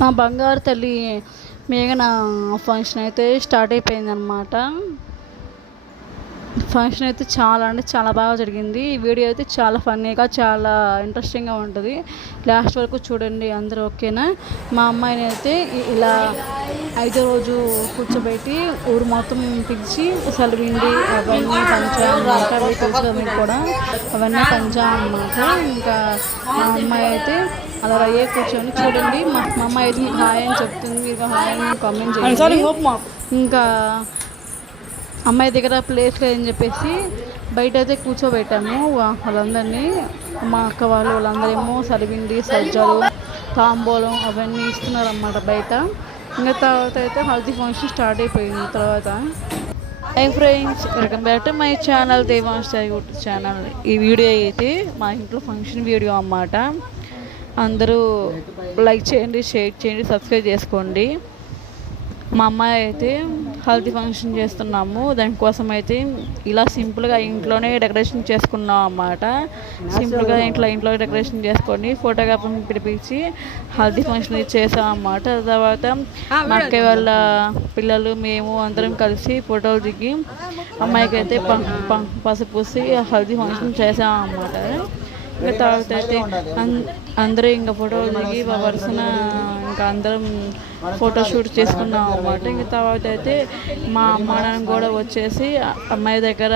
మా బంగారు తల్లి మేఘన ఫంక్షన్ అయితే స్టార్ట్ అయిపోయిందనమాట ఫంక్షన్ అయితే చాలా అంటే చాలా బాగా జరిగింది. ఈ వీడియో అయితే చాలా ఫన్నీగా చాలా ఇంట్రెస్టింగ్గా ఉంటుంది. లాస్ట్ వరకు చూడండి అందరూ ఓకేనా? మా అమ్మాయిని అయితే ఇలా ఐదో రోజు కూర్చోబెట్టి ఊరు మొత్తం పిలిచి సలివిండి అవన్నీ పంచా అవి కూడా అవన్నీ పంచా అన్నమాట. ఇంకా మా అమ్మాయి అయితే అలా అయ్యే కూర్చొని చూడండి. మా మా అమ్మాయి అయితే మీకు హాయ్ అని చెప్తుంది. మీరు హాయ్ అని కామెంట్ చేయండి. ఇంకా అమ్మాయి దగ్గర ప్లేస్ లేదని చెప్పేసి బయట అయితే కూర్చోబెట్టాము. వాళ్ళందరినీ మా అక్క వాళ్ళు వాళ్ళందరేమో సరివిండి సజ్జలు తాంబూలం అవన్నీ ఇస్తున్నారన్నమాట బయట. ఇంకా తర్వాత అయితే హల్దీ ఫంక్షన్ స్టార్ట్ అయిపోయింది. తర్వాత hi friends welcome back to my channel Devansh YouTube channel ఈ వీడియో అయితే మా ఇంట్లో ఫంక్షన్ వీడియో అన్నమాట. అందరూ లైక్ చేయండి షేర్ చేయండి సబ్స్క్రైబ్ చేసుకోండి. మా అమ్మాయి అయితే హల్దీ ఫంక్షన్ చేస్తున్నాము. దానికోసం అయితే ఇలా సింపుల్గా ఇంట్లోనే డెకరేషన్ చేసుకున్నాం అన్నమాట. సింపుల్గా ఇంట్లో ఇంట్లో డెకరేషన్ చేసుకొని ఫోటోగ్రాఫర్ని పిలిపించి హల్దీ ఫంక్షన్ చేసాం అన్నమాట. తర్వాత మా అక్కయ్య వాళ్ళ పిల్లలు మేము అందరం కలిసి ఫోటోలు దిగి అమ్మాయికి అయితే పం- పసుపు పూసి హల్దీ ఫంక్షన్ చేసాం అన్నమాట. ఇంకా తర్వాత అయితే అందరూ ఇంకా ఫోటోలు దిగి వరుసన ఇంకా అందరం ఫోటో షూట్ చేసుకున్నాం అన్నమాట. ఇంకా తర్వాత అయితే మా అమ్మ నాన్న కూడా వచ్చేసి అమ్మాయి దగ్గర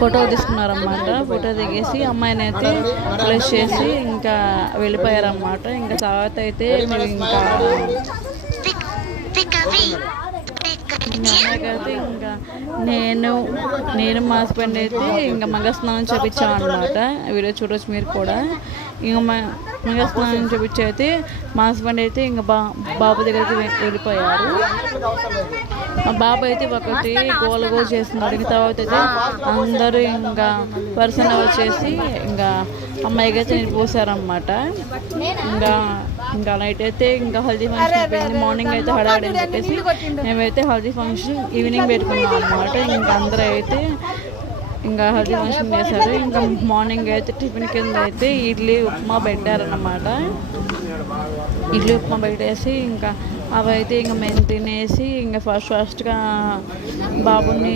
ఫోటో తీసుకున్నారన్నమాట. ఫోటో దిగేసి అమ్మాయిని అయితే ప్లస్ చేసి ఇంకా వెళ్ళిపోయారన్నమాట. ఇంకా తర్వాత అయితే మేము ఇంకా నాన్నకైతే ఇంకా నేను నేను మా హస్బెండ్ అయితే ఇంకా మగ స్నానం చేపించాం అనమాట వీడియో చూడొచ్చు మీరు కూడా. ఇంకా మా మగ స్నానం చేపించి అయితే మా హస్బెండ్ అయితే ఇంకా బా బాబు దగ్గరికి వెళ్ళిపోయారు. మా బాబు అయితే ఒకటి గోల గోల చేస్తున్నాడు. ఇంకా తర్వాత అయితే అందరూ ఇంకా పర్సన్ వచ్చేసి ఇంకా అమ్మాయికి అయితే నేను పోసారనమాట ఇంకా ఇంకా నైట్ అయితే ఇంకా హల్దీ ఫంక్షన్ అయిపోయింది మార్నింగ్ అయితే హడావిడి అని చెప్పేసి మేమైతే హల్దీ ఫంక్షన్ ఈవినింగ్ పెట్టుకున్నాం అనమాట ఇంకా అందరూ అయితే ఇంకా హల్దీ ఫంక్షన్ చేశారు. ఇంకా మార్నింగ్ అయితే టిఫిన్ కింద అయితే ఇడ్లీ ఉప్మా పెట్టారన్నమాట. ఇడ్లీ ఉప్మా పెట్టేసి ఇంకా అవైతే ఇంకా మేము తినేసి ఇంకా ఫస్ట్ ఫస్ట్గా బాబుని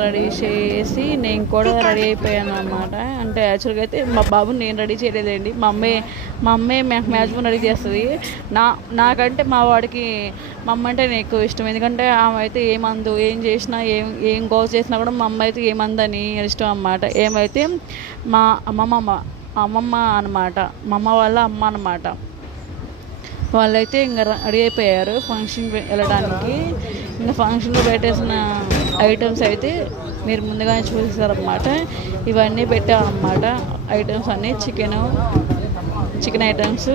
రెడీ చేసి నేను కూడా రెడీ అయిపోయాను అనమాట అంటే యాక్చువల్గా అయితే మా బాబుని నేను రెడీ చేయలేదండి. మా అమ్మే మా అమ్మే మ్యాక్సిమం రెడీ చేస్తుంది. నా నాకంటే మా వాడికి మా అమ్మ అంటే నేను ఎక్కువ ఇష్టం. ఎందుకంటే ఆమె అయితే ఏమందు ఏం చేసినా ఏం ఏం గోల్ చేసినా కూడా మా అమ్మ అయితే ఏమందని ఇష్టం అన్నమాట. ఏమైతే మా అమ్మమ్మ అమ్మమ్మ అనమాట మా అమ్మ వాళ్ళ అమ్మ అనమాట వాళ్ళైతే ఇంకా రెడీ అయిపోయారు ఫంక్షన్ వెళ్ళడానికి. ఇంకా ఫంక్షన్లో పెట్టేసిన ఐటమ్స్ అయితే మీరు ముందుగానే చూసేసారనమాట ఇవన్నీ పెట్టామన్నమాట. ఐటమ్స్ అన్నీ chicken chicken items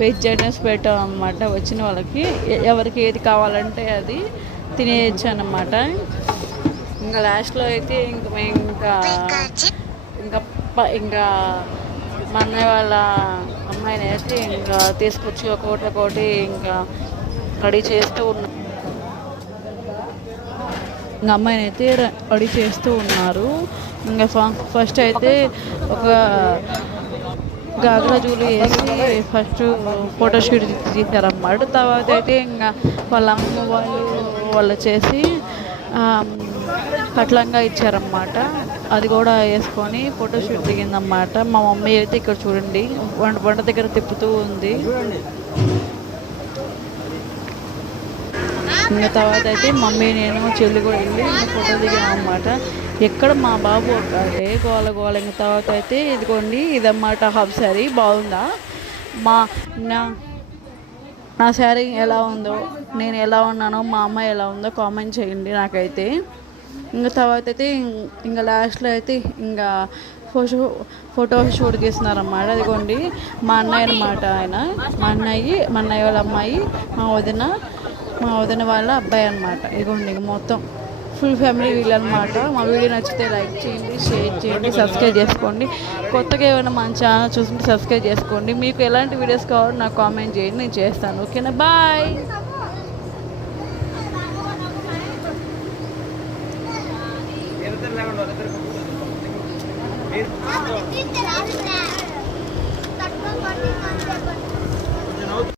veg items పెట్టామన్నమాట వచ్చిన వాళ్ళకి. ఎవరికి ఏది కావాలంటే అది తినేయచ్చు అన్నమాట ఇంకా లాస్ట్లో అయితే ఇంకా మేము ఇంకా ఇంకా ఇంకా మా అన్నయ్య వాళ్ళ అమ్మాయిని అయితే ఇంకా తీసుకొచ్చి ఒకటి ఒకటి ఇంకా రెడీ చేస్తూ ఉన్నా ఇంకా అమ్మాయిని అయితే రెడీ చేస్తూ ఉన్నారు. ఇంకా ఫ- ఫస్ట్ అయితే ఒక గాగ్రా జూలు వేసి ఫస్ట్ ఫోటోషూట్ తీశారన్నమాట తర్వాత అయితే ఇంకా వాళ్ళ అమ్మ వాళ్ళు వాళ్ళు చేసి కట్లంగా ఇచ్చారన్నమాట. అది కూడా వేసుకొని ఫోటోషూట్ దిగిందన్నమాట. మా మమ్మీ అయితే ఇక్కడ చూడండి వంట వంట దగ్గర తిప్పుతూ ఉంది. ఇంకా తర్వాత అయితే మమ్మీ నేను చెల్లి కూడా వెళ్ళి ఇంకా ఫోటో దిగాం అన్నమాట ఎక్కడ మా బాబు ఒక్కడే గోల గోల. ఇంకా తర్వాత అయితే ఇదిగోండి ఇదన్నమాట హాఫ్ శారీ బాగుందా? మా నా నా శారీ ఎలా ఉందో నేను ఎలా ఉన్నానో మా అమ్మాయి ఎలా ఉందో కామెంట్ చేయండి నాకైతే. ఇంకా తర్వాత అయితే ఇంకా లాస్ట్లో అయితే ఇంకా ఫోటో ఫోటో షూట్ తీస్తున్నారన్నమాట అదిగోండి మా అన్నయ్య అనమాట ఆయన. మా అన్నయ్య మా అన్నయ్య వాళ్ళ అమ్మాయి మా వదిన మా వదిన వాళ్ళ అబ్బాయి అనమాట ఇదిగోండి ఇంక మొత్తం ఫుల్ ఫ్యామిలీ వీళ్ళనమాట మా వీడియో నచ్చితే లైక్ చేయండి షేర్ చేయండి సబ్స్క్రైబ్ చేసుకోండి. కొత్తగా ఏమైనా మన ఛానల్ చూసుకుంటే సబ్స్క్రైబ్ చేసుకోండి. మీకు ఎలాంటి వీడియోస్ కావాలో నాకు కామెంట్ చేయండి నేను చేస్తాను. ఓకేనా బాయ్ Thank you.